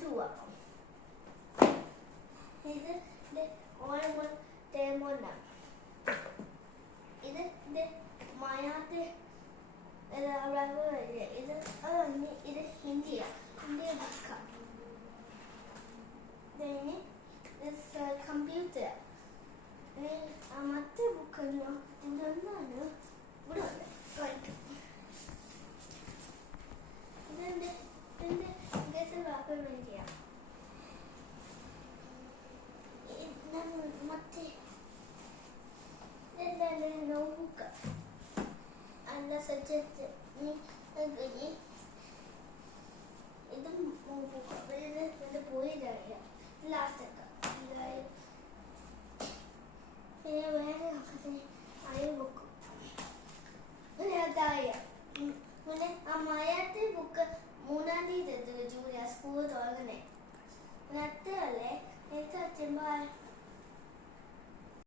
2 ആക്കാം. ഇത് ഓരോ തേമോണ്ട ഇത് മലയാളത്തെ ഇത് ഇത് ഹിന്ദിയാണ്. ഹിന്ദി ബുക്കാണ്. then this computer മറ്റേ ബുക്കല്ലോ ഇതൊന്നാണ് ഇവിടെ ഉണ്ട്. ഇതെന്റെ പേപ്പർ വേണ്ടിയാ. മറ്റേ ഇതെന്താണ് നോട്ട്ബുക്ക് അല്ല സബ്ജക്റ്റ്. ഇതും നോട്ട്ബുക്ക്. ഇതിന്റെ പോയില്ല ലാസ്റ്റൊക്കെ പിന്നെ വേറെ അയ ബുക്ക് പിന്നെ ആ മലയാളത്തെ ബുക്ക് 3-ാം തീയതി ജൂലൈ സ്കൂൾ തുടങ്ങണേ. നത്തല്ലേ എനിക്ക് അച്ഛൻ